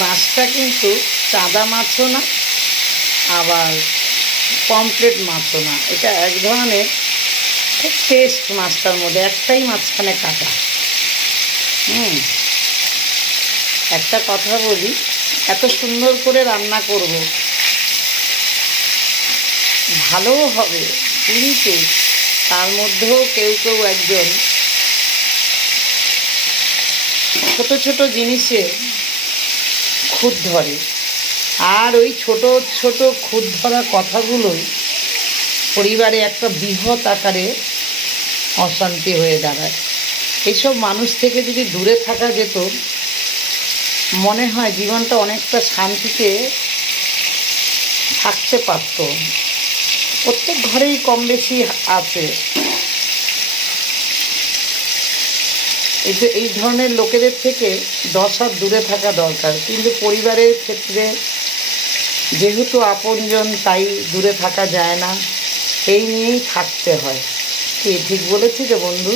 মাছটা কিন্তু চাঁদা মাছও না, আবার পমফ্রেট মাছও না, এটা এক ধরনের খুব টেস্ট। মাছটার মধ্যে একটাই মাঝখানে কাটা। একটা কথা বলি, এত সুন্দর করে রান্না করব, ভালোও হবে, কিন্তু তার মধ্যেও কেউ কেউ একজন ছোট ছোট জিনিসে খুঁত ধরে, আর ওই ছোট ছোট খুঁত ধরা কথাগুলোই পরিবারে একটা বৃহৎ আকারে অশান্তি হয়ে দাঁড়ায়। এইসব মানুষ থেকে যদি দূরে থাকা যেত, মনে হয় জীবনটা অনেকটা শান্তিতে থাকতে পারত। প্রত্যেক ঘরেই কম বেশি আছে। এই ধরনের লোকেদের থেকে 10 হাত দূরে থাকা দরকার, কিন্তু পরিবারের ক্ষেত্রে যেহেতু আপনজন, তাই দূরে থাকা যায় না, এই নিয়েই থাকতে হয়। কি ঠিক বলেছি রে বন্ধু?